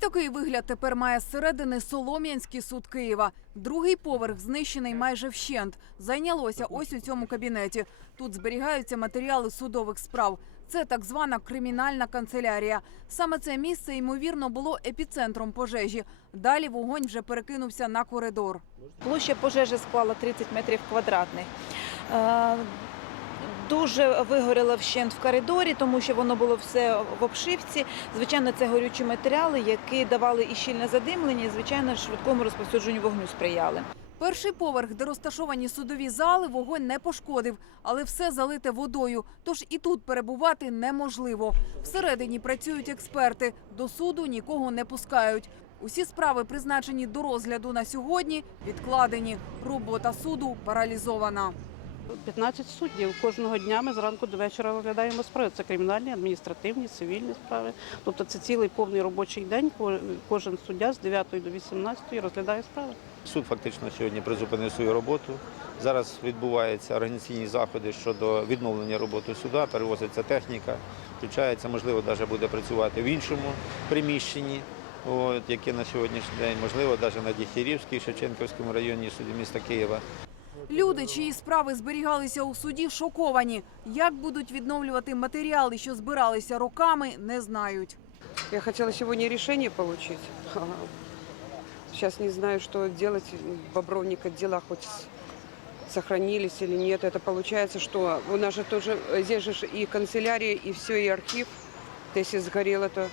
такий вигляд тепер має зсередини Солом'янський суд Києва. Другий поверх знищений майже вщент. Зайнялося ось у цьому кабінеті. Тут зберігаються матеріали судових справ. Це так звана кримінальна канцелярія. Саме це місце ймовірно було епіцентром пожежі. Далі вогонь вже перекинувся на коридор. Площа пожежі склала 30 метрів квадратних. Дуже вигоріло вщент в коридорі, тому що воно було все в обшивці. Звичайно, це горючі матеріали, які давали і щільне задимлення, і звичайно швидкому розповсюдженню вогню сприяли. Перший поверх, де розташовані судові зали, вогонь не пошкодив, але все залите водою. Тож і тут перебувати неможливо. Всередині працюють експерти. До суду нікого не пускають. Усі справи, призначені до розгляду на сьогодні, відкладені. Робота суду паралізована. 15 суддів. Кожного дня ми зранку до вечора розглядаємо справи. Це кримінальні, адміністративні, цивільні справи. Тобто це цілий повний робочий день. Кожен суддя з 9 до 18 розглядає справи. Суд фактично сьогодні призупинив свою роботу. Зараз відбуваються організаційні заходи щодо відновлення роботи суда, перевозиться техніка, включається, можливо, навіть буде працювати в іншому приміщенні, от, яке на сьогоднішній день, можливо, навіть на Діхірівській, Шевченківському районі суді міста Києва. Люди, чиї справи зберігалися у суді, шоковані. Як будуть відновлювати матеріали, що збиралися роками, не знають. Я хотела сегодня решение получить. Сейчас не знаю, что делать. Бобровника дела хоть с- сохранились или нет. Это получается, что у нас же тоже, здесь же и канцелярия, и все, и архив. То Если сгорело, то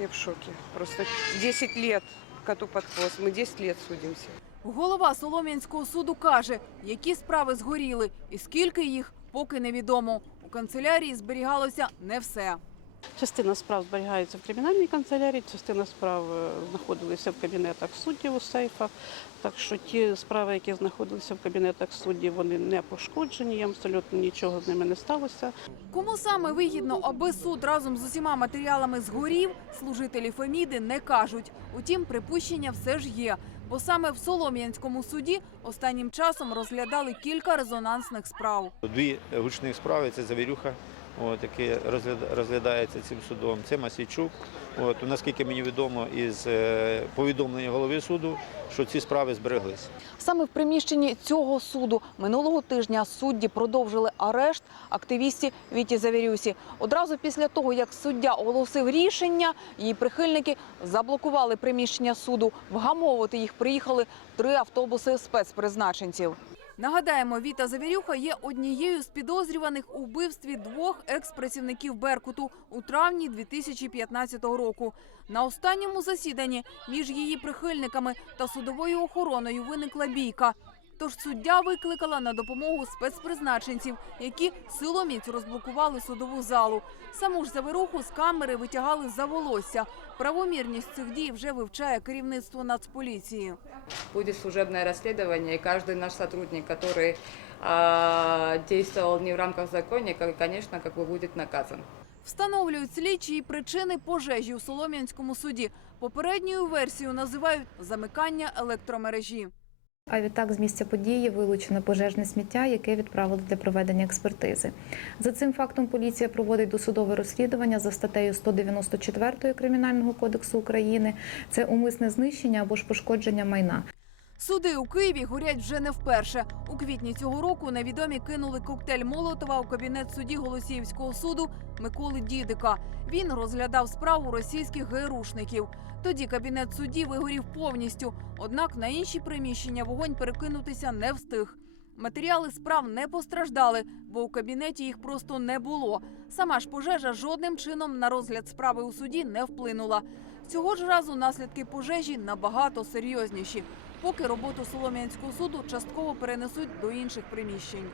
я в шоке. Просто 10 лет коту под хвост. Мы 10 лет судимся. Голова Солом'янського суду каже, які справи згоріли і скільки їх, поки невідомо. У канцелярії зберігалося не все. Частина справ зберігається в кримінальній канцелярії, частина справ е, знаходилися в кабінетах суддів у сейфах. Так що ті справи, які знаходилися в кабінетах суддів, вони не пошкоджені, абсолютно нічого з ними не сталося. Кому саме вигідно, аби суд разом з усіма матеріалами згорів, служителі Феміди не кажуть. Утім, припущення все ж є. Бо саме в Солом'янському суді останнім часом розглядали кілька резонансних справ. Дві гучних справи це Завірюха, от, який розгляд- розглядається цим судом. Це Масійчук. От, наскільки мені відомо із е, повідомлення голови суду, що ці справи збереглись. Саме в приміщенні цього суду минулого тижня судді продовжили арешт активісті Віті Завірюсі. Одразу після того, як суддя оголосив рішення, її прихильники заблокували приміщення суду. Вгамовувати їх приїхали три автобуси спецпризначенців. Нагадаємо, Віта Завірюха є однією з підозрюваних у вбивстві двох екс-працівників Беркуту у травні 2015 року. На останньому засіданні між її прихильниками та судовою охороною виникла бійка. Тож суддя викликала на допомогу спецпризначенців, які силоміць розблокували судову залу. Саму ж завируху з камери витягали за волосся. Правомірність цих дій вже вивчає керівництво Нацполіції будет служебное расследование, и каждый наш сотрудник, который а, действовал не в рамках закона, ко- конечно, как бы будет наказан. Встановлюють слідчі і причини пожежі у Солом'янському суді. Попередньою версією називають замикання електромережі. А відтак з місця події вилучено пожежне сміття, яке відправили для проведення експертизи. За цим фактом поліція проводить досудове розслідування за статтею 194 Кримінального кодексу України. Це умисне знищення або ж пошкодження майна. Суди у Києві горять вже не вперше. У квітні цього року невідомі кинули коктейль Молотова у кабінет судді Голосіївського суду Миколи Дідика. Він розглядав справу російських ГРУшників. Тоді кабінет судді вигорів повністю. Однак на інші приміщення вогонь перекинутися не встиг. Матеріали справ не постраждали, бо у кабінеті їх просто не було. Сама ж пожежа жодним чином на розгляд справи у суді не вплинула. Цього ж разу наслідки пожежі набагато серйозніші. Поки роботу Солом'янського суду частково перенесуть до інших приміщень.